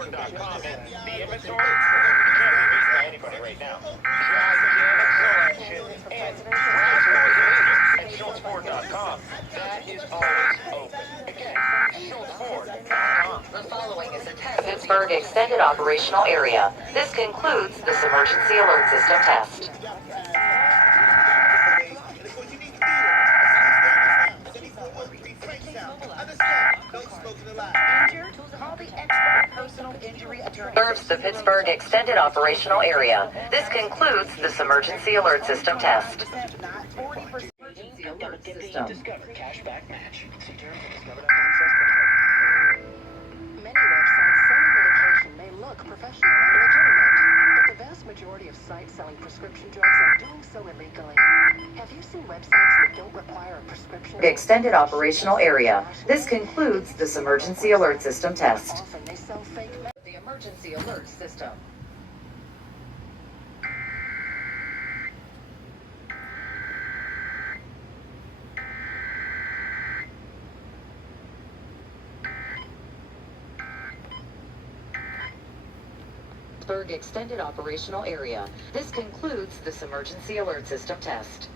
ShortSport.com, and the inventory can't be beat by anybody right now. Gigantic selection and at ShortSport.com, that is always open. Again, ShortSport.com. The following is a test. Pittsburgh Extended Operational Area. This concludes this emergency alert system test. Serves the Pittsburgh Extended Operational Area. This concludes this emergency alert system test. Emergency alert system. Discover cashback match. See terms at discover.com/cashback. Many websites selling medication may look professional and legitimate, but the vast majority of sites selling prescription drugs are doing so illegally. Have you seen websites that don't require a prescription? Extended Operational Area. This concludes this emergency alert system test. Often they sell fake The emergency alert system. Pittsburgh Extended Operational Area. This concludes this emergency alert system test.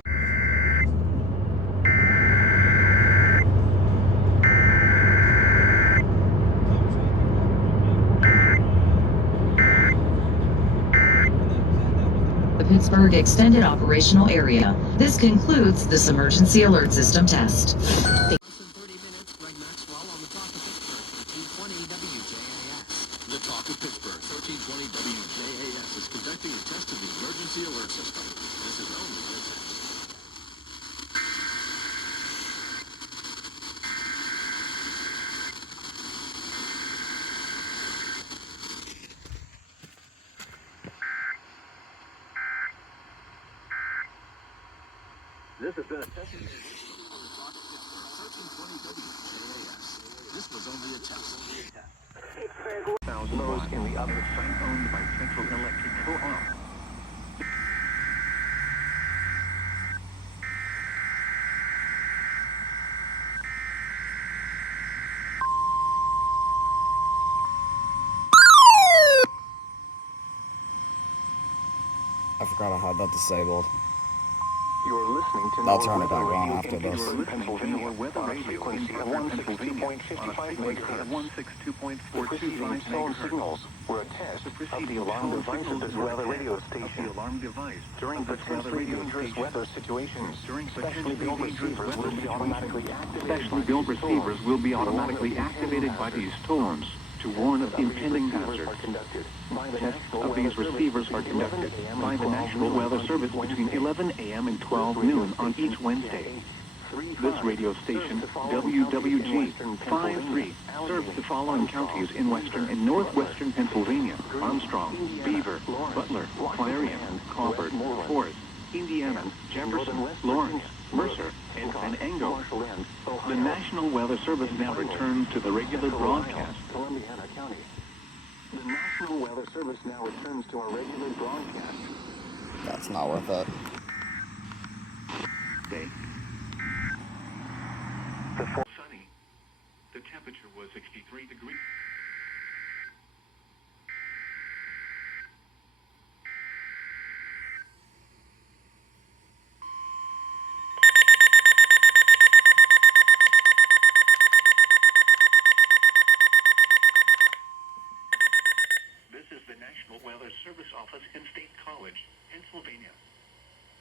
The Pittsburgh Extended Operational Area. This concludes this emergency alert system test. Less than 30 minutes, Greg Maxwell on the Talk of Pittsburgh, 1320 WJAS. The Talk of Pittsburgh, 1320 WJAS is conducting a test of the emergency alert system. This is only a test. This has been a test of the Talk of Pittsburgh, 1320 WJAS. This was only a test. Those in the other site owned by Central Electric Co-op. I forgot I had that disabled. You're listening to I'll turn it back on after this. Pennsylvania weather radio frequency of 162.55 megahertz. 162.425 phone signals were a test of the alarm device of this weather radio station. During potentially dangerous weather situations, specially built receivers will be automatically activated. Specially built receivers will be automatically activated by these storms to warn of impending hazards. Tests of these receivers are conducted by the National Weather Service between 11 a.m. and 12 noon on each Wednesday. This radio station, WWG 53, serves the following counties in western and northwestern Pennsylvania: Armstrong, Beaver, Butler, Clarion, Crawford, Forest, Indiana, Jefferson, Lawrence, Mercer, and Venango. The National Weather Service now returns to the regular broadcast. Columbiana County. The National Weather Service now returns to our regular broadcast. That's not worth it. Day. Sunny. The temperature was 63 degrees. This is the National Weather Service Office in State College, Pennsylvania.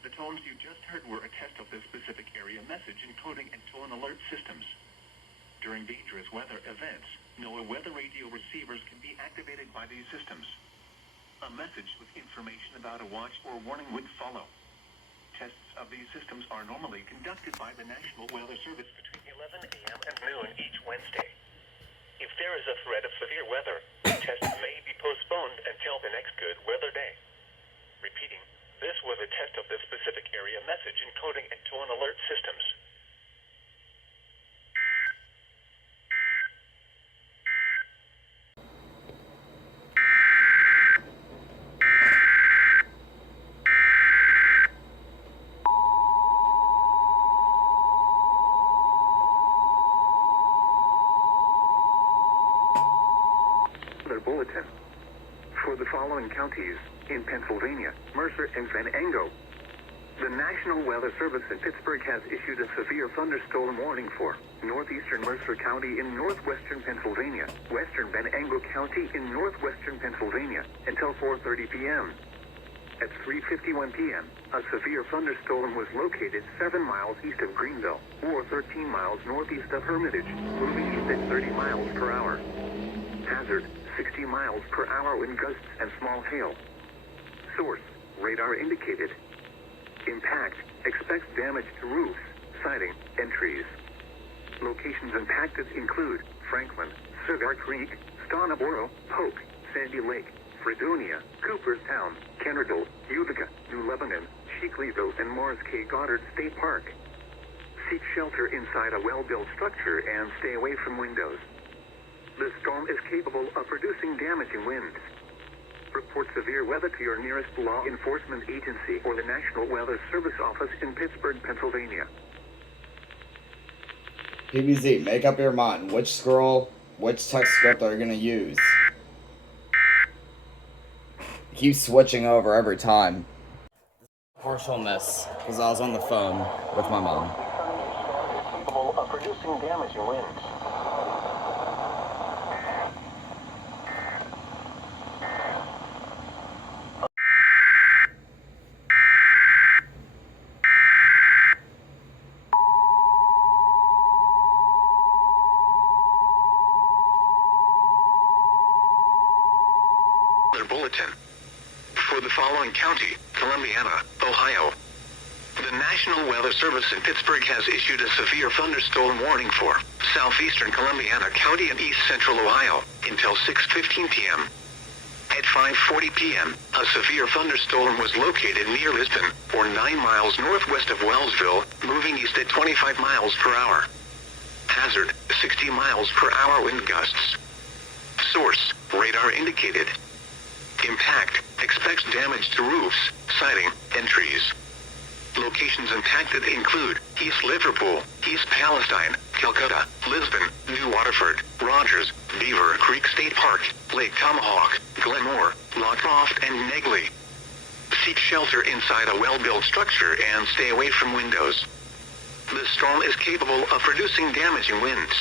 The tones you just heard were a test of the specific area message encoding and tone alert systems. During dangerous weather events, NOAA weather radio receivers can be activated by these systems. A message with information about a watch or warning would follow. Tests of these systems are normally conducted by the National Weather Service between 11 a.m. and noon each Wednesday. If there is a threat of severe weather, the test may be postponed until the next good weather day. Repeating, this was a test of the specific area message encoding and tone alert systems. Weather Bulletin. For the following counties in Pennsylvania, Mercer and Venango, the National Weather Service in Pittsburgh has issued a severe thunderstorm warning for northeastern Mercer County in northwestern Pennsylvania, western Venango County in northwestern Pennsylvania, until 4:30 p.m. At 3:51 p.m., a severe thunderstorm was located 7 miles east of Greenville, or 13 miles northeast of Hermitage, moving east at 30 miles per hour. Hazard, 60 miles per hour wind gusts and small hail. Source, radar indicated. Impact, expects damage to roofs, siding, and trees. Locations impacted include Franklin, Cigar Creek, Stoneboro, Polk, Sandy Lake, Fredonia, Cooperstown, Kennardville, Utica, New Lebanon, Sheakleyville, and Morris K. Goddard State Park. Seek shelter inside a well-built structure and stay away from windows. The storm is capable of producing damaging winds. Report severe weather to your nearest law enforcement agency or the National Weather Service office in Pittsburgh, Pennsylvania. PBZ, make up your mind. Which scroll, which text script are you going to use? Keep switching over every time. Partial miss, because I was on the phone with my mom. Capable of producing damaging winds. Bulletin. For the following county, Columbiana, Ohio. The National Weather Service in Pittsburgh has issued a severe thunderstorm warning for southeastern Columbiana County and east central Ohio until 6:15 p.m. At 5:40 p.m., a severe thunderstorm was located near Lisbon, or 9 miles northwest of Wellsville, moving east at 25 miles per hour. Hazard, 60 miles per hour wind gusts. Source, radar indicated. Impact, expects damage to roofs, siding, and trees. Locations impacted include East Liverpool, East Palestine, Calcutta, Lisbon, New Waterford, Rogers, Beaver Creek State Park, Lake Tomahawk, Glenmore, Lockcroft, and Negley. Seek shelter inside a well-built structure and stay away from windows. The storm is capable of producing damaging winds.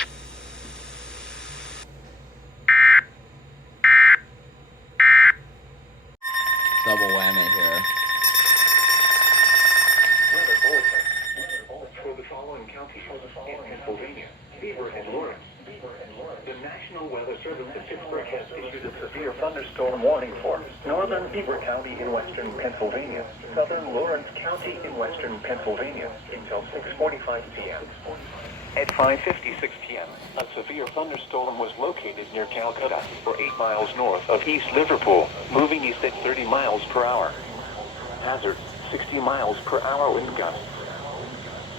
Double whammy here. Weather Bulletin. For the following counties in Pennsylvania, Beaver and Lawrence. The National Weather Service in Pittsburgh has issued a severe thunderstorm warning for northern Beaver County in western Pennsylvania, southern Lawrence County in western Pennsylvania until 6:45 p.m. At 5:56 p.m., a severe thunderstorm was located near Calcutta, or 8 miles north of East Liverpool, moving east at 30 miles per hour. Hazard, 60 miles per hour wind gusts.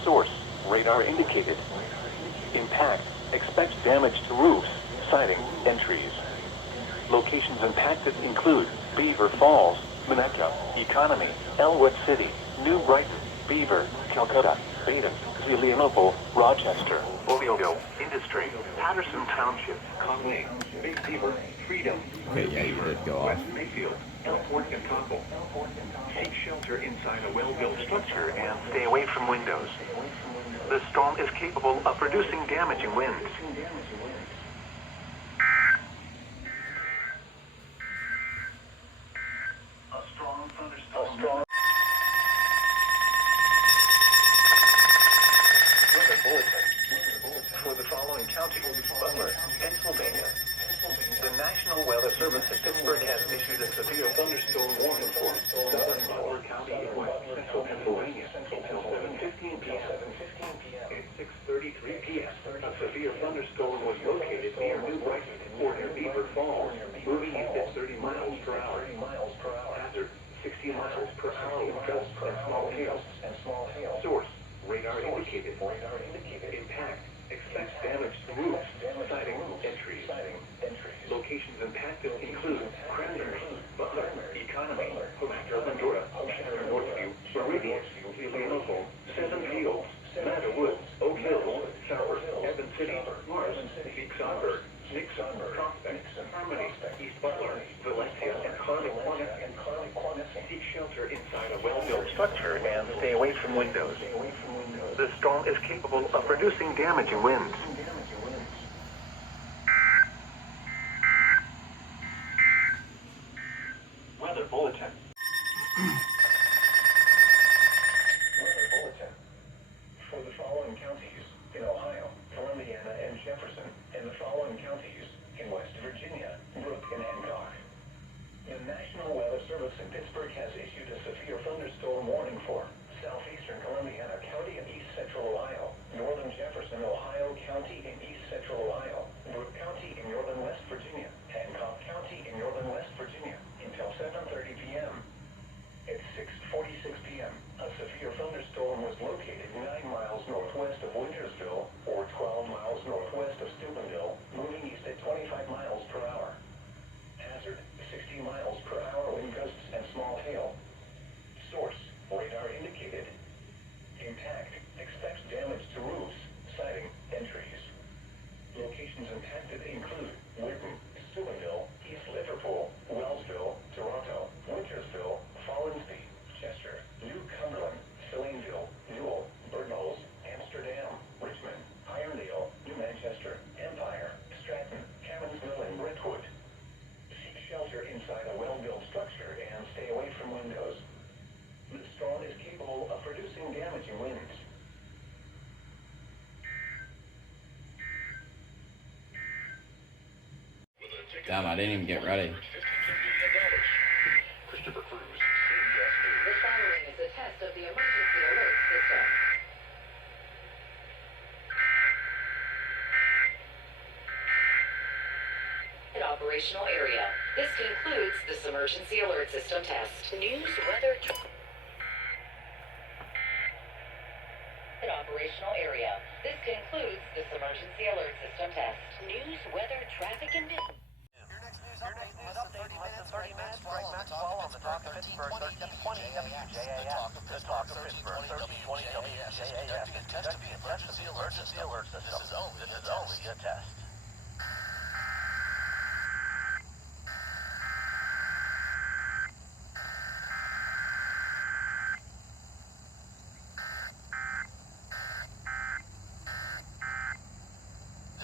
Source, radar indicated. Impact, expects damage to roofs, siding, and trees. Locations impacted include Beaver Falls, Minnetonka, Economy, Elwood City, New Brighton, Beaver, Calcutta, Baden, Zelienople, Rochester, Oliogo, Industry, Patterson Township, Conway, Big Beaver, Freedom, Okay, yeah, you did go off. West Mayfield, Elfport, and Cockle. Seek shelter inside a well-built structure and stay away from windows. The storm is capable of producing damaging winds. A strong thunderstorm. Weather Bulletin. For the following county, Butler, Pennsylvania. The National Weather Service in Pittsburgh has issued a severe thunderstorm warning for southern Butler County in west central Pennsylvania until 7:15 p.m. At 6:33 p.m., a severe thunderstorm was located near New Brighton or near Beaver Falls, moving east at 30 miles per hour. Hazard, 60 miles per hour with gusts and small hail. Source, radar indicated. Impact, expects damage to roofs, siding, and trees. Locations impacted include Cranberry, Butler, Economy, Hookster, Glendora, Chester, Northview, Meridian, Zelienople, Seven Fields, Matter Woods, Oak Hills, Sauber, Evans City, Mars, Peak Sonberg, Nixon, Prospect, Harmony, East shelter inside a well-built structure and stay away from windows. The storm is capable of producing damaging winds. Weather bulletin. Weather bulletin. For the following counties in Ohio, Columbiana, and Jefferson, and the following counties in West Virginia, Brooke, and Hancock. The National Weather Service in Pittsburgh has issued a severe thunderstorm warning for southeastern Columbiana County and east central Ohio, northern Jefferson, Ohio County and east central Ohio, Brooke County in northern West Virginia, Hancock County in northern West Virginia, until 7:30 p.m. At 6:46 p.m., a severe thunderstorm was located 9 miles northwest of Wintersville, or 12 miles northwest of Steubenville, moving east at 25 miles per hour. Hazard, 60 miles per hour wind gusts and small hail. Source, radar indicated. Impact, expects damage to roofs, siding, and trees. Locations impacted include Whitten, Steubenville, East Liverpool, Wellsville, Toronto, Wintersville, Follansbee, Chester, New Cumberland, Salineville, Newell, Bernals, Amsterdam, Richmond, Irondale, New Manchester, Empire, Stratton, Cabinville, and Brentwood. Seek shelter inside a well-built structure and stay away from windows. The storm is capable of producing damaging winds. Damn, I didn't even get ready. Christopher Cruz, CBS The News. following is a test of the emergency alert system. Operational area. This concludes this emergency alert system test. News, weather. Operational area. This concludes this emergency alert system test. News, weather, traffic, and business. Your next news update in less than 30 minutes. Greg Maxwell on the talk of Pittsburgh, 1320 WJAS. The talk of Pittsburgh, 1320 WJAS. Test of the emergency alert system. This is only a test.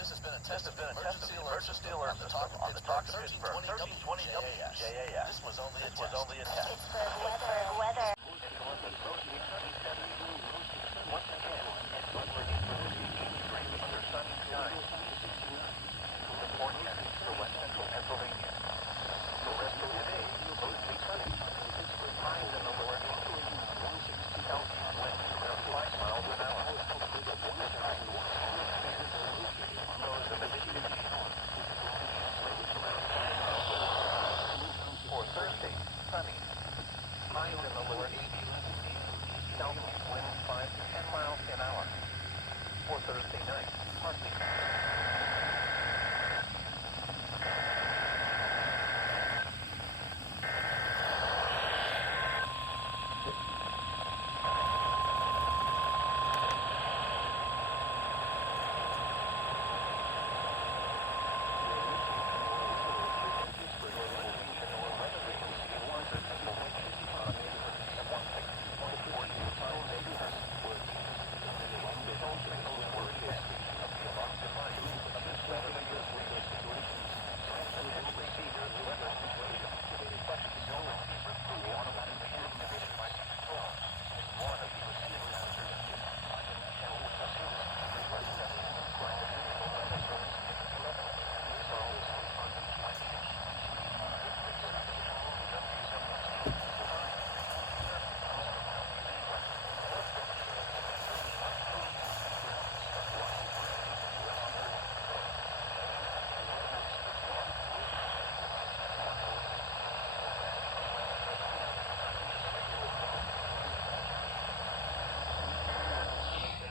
This has been a test of the emergency alert on the talk of Pittsburgh, 1320 WJAS. This was only a test. Pittsburgh weather. Once again, under sunny skies. The forecast for west central Pennsylvania. The rest of the day, mostly sunny. Highs in the lower 80s. Southeast winds around 5 miles an hour. Lows in the mid-50s. For Thursday, sunny. Highs in the lower 80s. Southeast winds 5 to 10 miles an hour. For Thursday night, partly cloudy.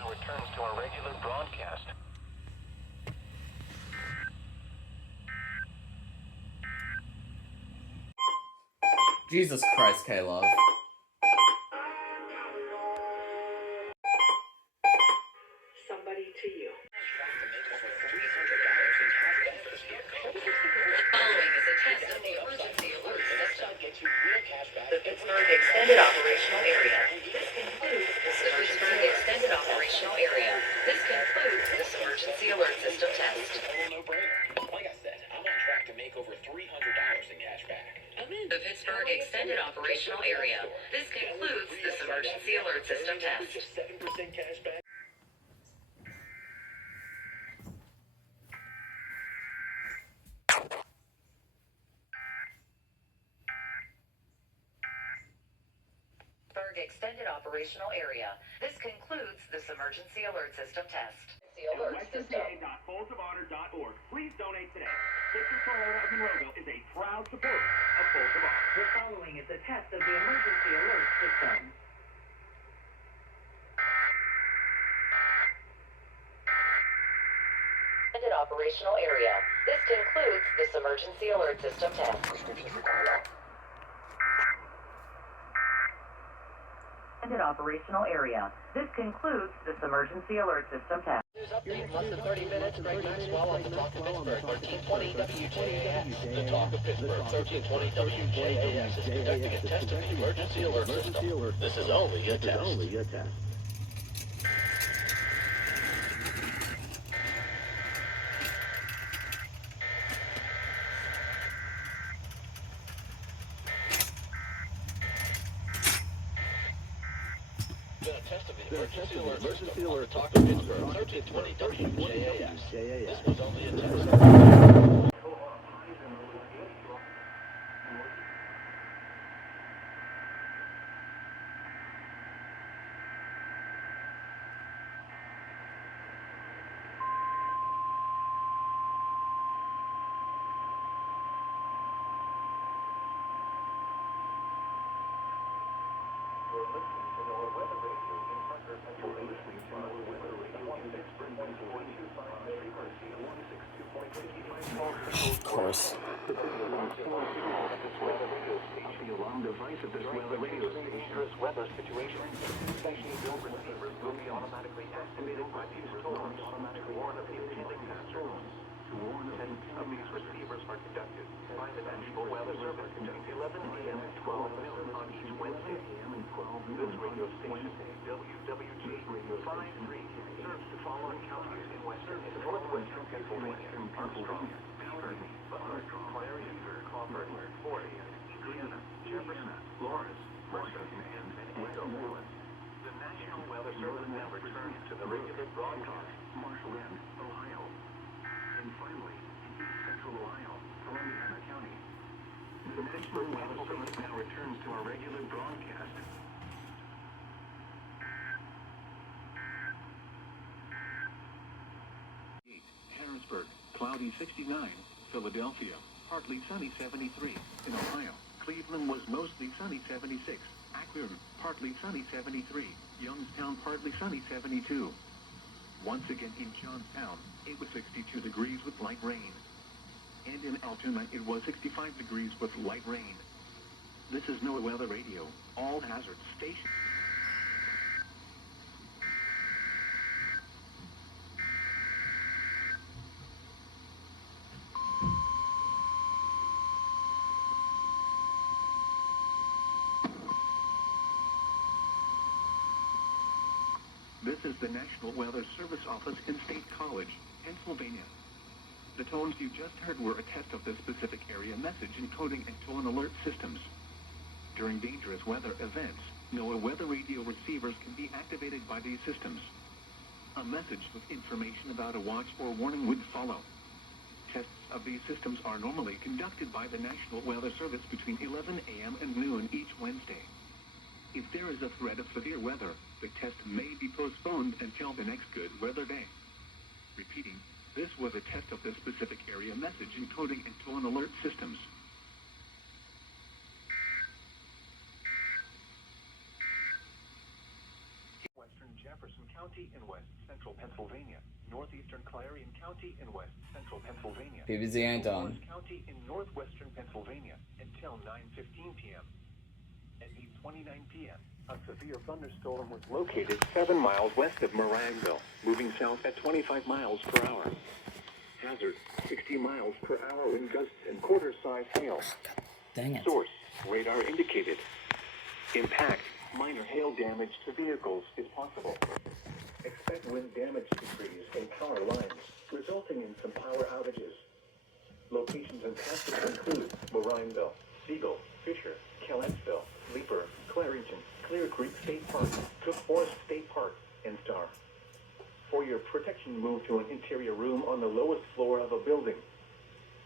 Returns to our regular broadcast. Jesus Christ, K-Love. Somebody to you. Following is a test of the emergency alert system. The Pittsburgh Extended Extended Operational Area. This concludes the Pittsburgh Extended Operational Area. This concludes this emergency alert system test. No brainer. Like I said, I'm on track to make over $300 in cash back. The Pittsburgh Extended Operational Area. This concludes this emergency alert system test. 7% cash back. Pittsburgh Extended Operational Area. This concludes this emergency alert system test. The alert system. WesternPA.FoldsOfHonor.org. Please donate today. Sister Toyota of Monroeville is a proud supporter of Folds of Honor. The following is a test of the emergency alert system. Extended Operational Area. This concludes this emergency alert system test. Extended Operational Area. This concludes this emergency alert system test. News update, less than 30 minutes. Greg Maxwell on the Talk of Pittsburgh, 1320 WJAS. The Talk of Pittsburgh, 1320 WJAS is conducting a test of the emergency alert system. This is only a test. Emergency alert system on the Talk of Pittsburgh, 1320 WJAS. This was only a test. Of course. The alarm device of this weather radio station. Dangerous weather situation. Station built receivers will be automatically activated by these storms. Automatically warn of the impending storms. To warn of these receivers are conducted by the National Weather Service between 11 a.m. and 12 noon on each Wednesday. This radio station, WWG 53, serves the following counties in western and northwestern Pennsylvania, Armstrong, Butler, Clarion, Crawford, Fort, Indiana, Jefferson, Lawrence, Mercer, and Westmoreland. The National Weather Service now returns to the regular broadcast, Marshall N, Ohio. And finally, in East Central Ohio, Columbiana County. The National Weather Service now returns to our regular broadcast. Harrisburg, cloudy 69. Philadelphia, partly sunny 73. In Ohio, Cleveland was mostly sunny 76. Akron, partly sunny 73. Youngstown, partly sunny 72. Once again in Johnstown, it was 62 degrees with light rain. And in Altoona, it was 65 degrees with light rain. This is NOAA Weather Radio, all hazard station. This is the National Weather Service office in State College, Pennsylvania. The tones you just heard were a test of the specific area message encoding and tone alert systems. During dangerous weather events, NOAA weather radio receivers can be activated by these systems. A message with information about a watch or warning would follow. Tests of these systems are normally conducted by the National Weather Service between 11 a.m. and noon each Wednesday. If there is a threat of severe weather, the test may be postponed until the next good weather day. Repeating, this was a test of the specific area message encoding and tone alert systems. Western Jefferson County in west central Pennsylvania, northeastern Clarion County in west central Pennsylvania, BBC ain't on. Lawrence County in northwestern Pennsylvania until 9:15 p.m. At 8:29 p.m., a severe thunderstorm was located 7 miles west of Moragsville, moving south at 25 miles per hour. Hazard, 60 miles per hour wind gusts and quarter-size hail. Dang it. Source, radar indicated. Impact, minor hail damage to vehicles is possible. Expect wind damage to trees and power lines, resulting in some power outages. Locations and passes include Morineville, Siegel, Fisher, Kellettsville, Leaper, Clarington, Clear Creek State Park, Cook Forest State Park, and Star. For your protection, move to an interior room on the lowest floor of a building.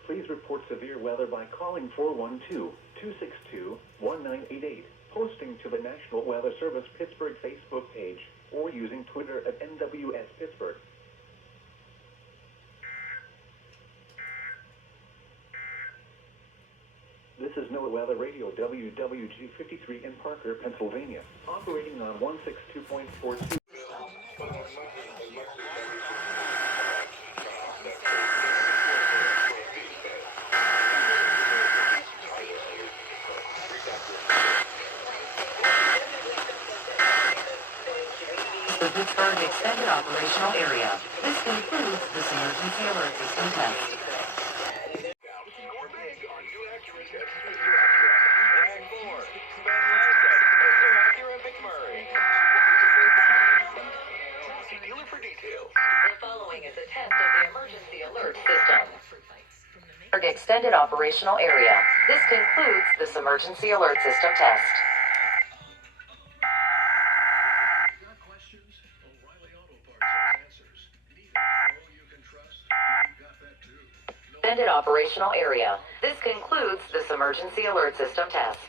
Please report severe weather by calling 412-262-1988, posting to the National Weather Service Pittsburgh Facebook page, or using Twitter at NWS Pittsburgh. This is NOAA Weather Radio WWG 53 in Parker, Pennsylvania, operating on 162.42. The Pittsburgh Extended Operational Area. This concludes this emergency alert system test. The following is a test of the emergency alert system. Pittsburgh Extended Operational Area. This concludes this emergency alert system test. Got questions? O'Reilly Auto Parts has answers. Need a pro you can trust? We've got that too. Extended Operational Area. This concludes this emergency alert system test.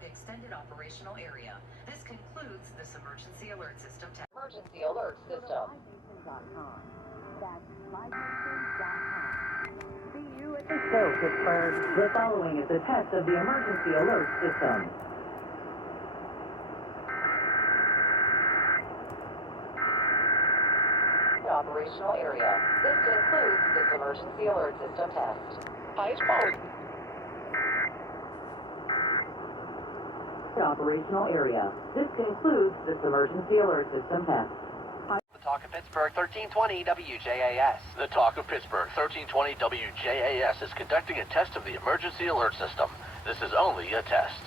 Extended Operational Area. This concludes this emergency alert system test. Emergency alert system. See you at the show, Pittsburgh. The following is a test of the emergency alert system. Operational area. This concludes this emergency alert system test. Highest quality. Operational area. This concludes this emergency alert system test. The Talk of Pittsburgh 1320 WJAS. The Talk of Pittsburgh 1320 WJAS is conducting a test of the emergency alert system. This is only a test.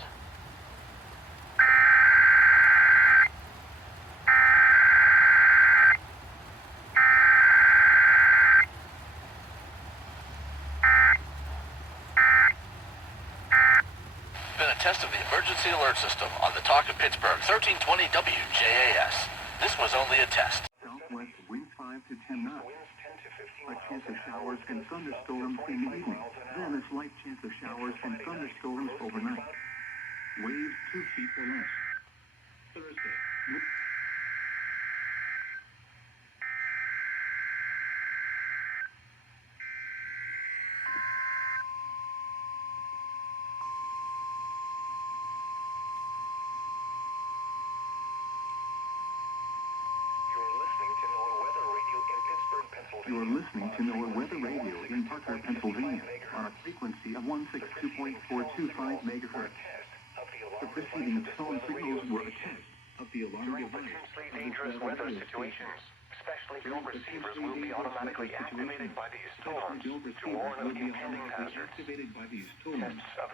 Been a test of the emergency alert system on the Talk of Pittsburgh 1320 WJAS. This was only a test. Southwest winds 5 to 10 knots. A chance of showers and thunderstorms in the evening. Then a slight chance of showers and thunderstorms overnight. Waves 2 feet or less. Thursday. You are listening to NOAA Weather Radio in Parker, Pennsylvania, on a frequency of 162.425 megahertz. The preceding tone signals were a test of the alarm device. Dangerous weather situations. Specially built receivers will be automatically activated by these storms to warn of impending hazards. Tests of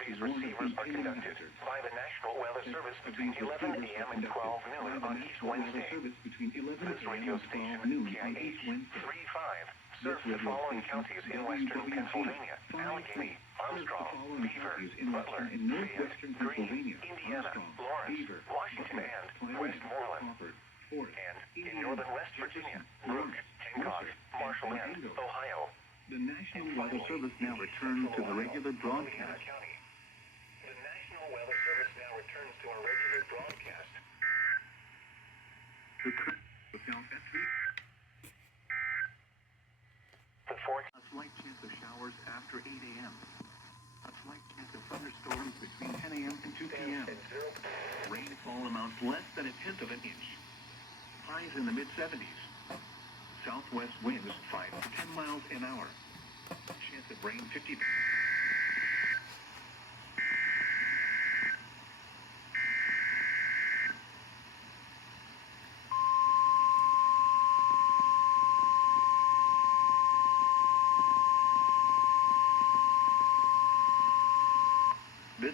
these receivers are conducted by the National Weather Service between 11 a.m. and 12 noon on each Wednesday. This radio station, KIH 35, serves the following counties in western Pennsylvania: Allegheny, Armstrong, Beaver, Butler, Fayette, Greene, Indiana, Lawrence, Washington, and Westmoreland. And in northern West Virginia, Brooke, Hancock, Marshall, and Ohio. The National Weather Service now returns to the regular broadcast. The National Weather Service now returns to our regular broadcast. The southwest. The forecast. A slight chance of showers after 8 a.m. A slight chance of thunderstorms between 10 a.m. and 2 p.m. Rainfall amounts less than a tenth of an inch. Highs in the mid-70s. Southwest winds 5 to 10 miles an hour. Chance of rain 50.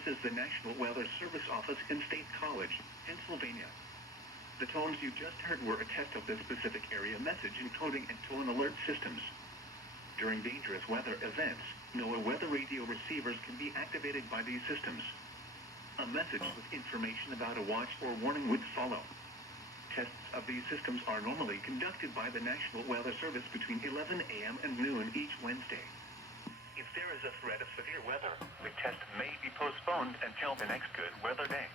This is the National Weather Service Office in State College, Pennsylvania. The tones you just heard were a test of the specific area message encoding and tone alert systems. During dangerous weather events, NOAA weather radio receivers can be activated by these systems. A message with information about a watch or warning would follow. Tests of these systems are normally conducted by the National Weather Service between 11 a.m. and noon each Wednesday. If there is a threat of severe weather, the test may be postponed until the next good weather day.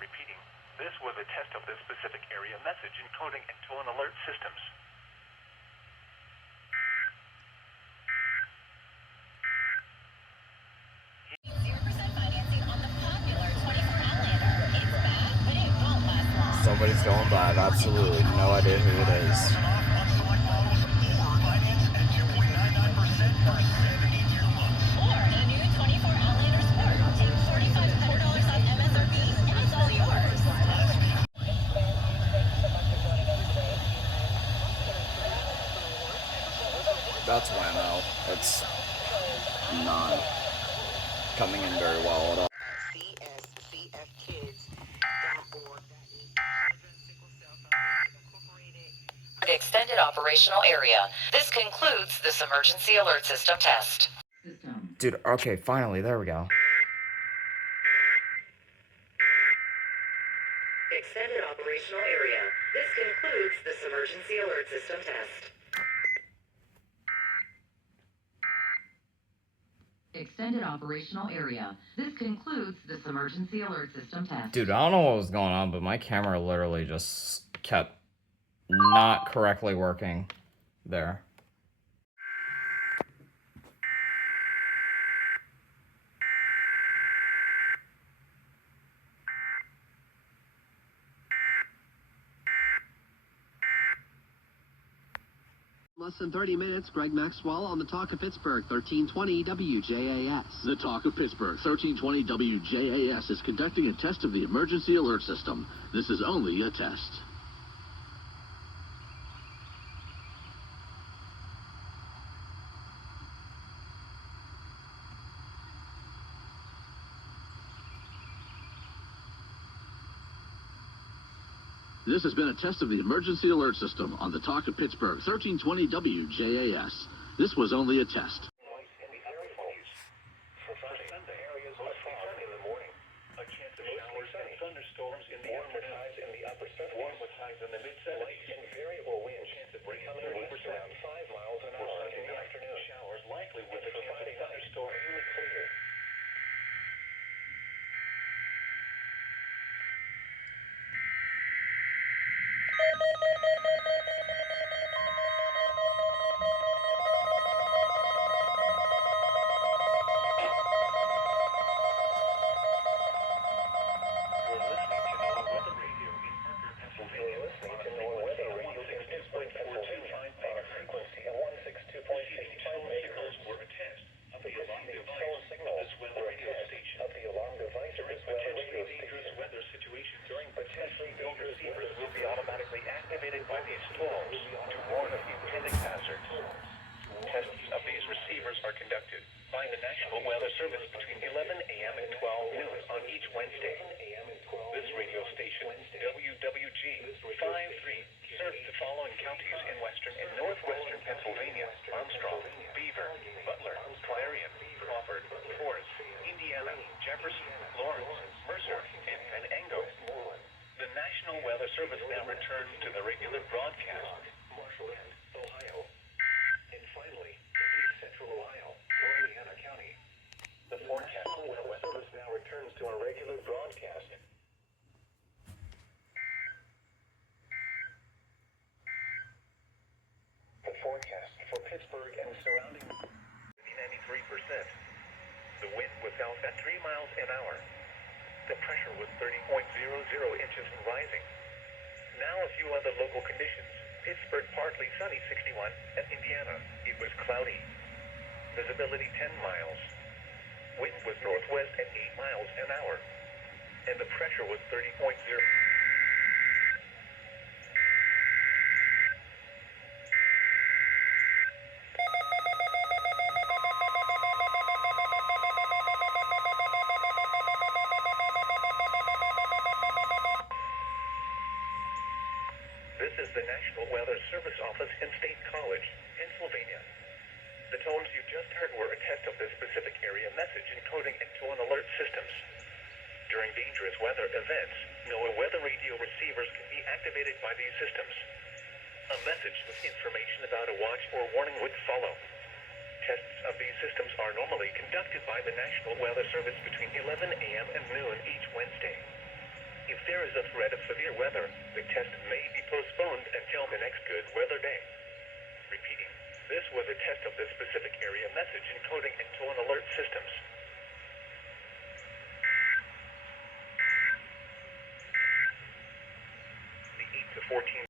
Repeating, this was a test of the specific area message encoding and tone alert systems. Somebody's going bad. Absolutely no idea who it is. That's whammo. It's not coming in very well at all. Extended operational area. This concludes this emergency alert system test. Dude, okay, finally, there we go. Extended operational area. This concludes this emergency alert system test. Extended operational area. This concludes this emergency alert system test. Dude, I don't know what was going on, but my camera literally just kept not correctly working there. Less than 30 minutes, Greg Maxwell on the Talk of Pittsburgh, 1320 WJAS. The Talk of Pittsburgh, 1320 WJAS is conducting a test of the emergency alert system. This is only a test. This has been a test of the emergency alert system on the Talk of Pittsburgh, 1320 WJAS. This was only a test. Thunderstorms in the afternoon, in the upper 70s, warm with highs in the mid-70s, and variable winds, chance of rain 30%, around 5 miles an hour in the afternoon. Showers likely with a chance of thunderstorm mainly clear. Service now returns to the regular broadcast. Marshall End, Ohio. And finally, to East Central Ohio, Indiana County. The forecast weather service now returns to our regular broadcast. The forecast for Pittsburgh and surrounding 93%. The wind was south at 3 miles an hour. The pressure was 30.00 inches and rising. Now a few other local conditions. Pittsburgh partly sunny 61. At Indiana, it was cloudy. Visibility 10 miles. Wind was northwest at 8 miles an hour. And the pressure was 30.0. This is the National Weather Service Office in State College, Pennsylvania. The tones you just heard were a test of the specific area message encoding and tone alert systems. During dangerous weather events, NOAA weather radio receivers can be activated by these systems. A message with information about a watch or warning would follow. Tests of these systems are normally conducted by the National Weather Service between 11 a.m. and noon each Wednesday. If there is a threat of severe weather, the test may be postponed until the next good weather day. Repeating, this was a test of the specific area message encoding and tone alert systems. The 8 to 14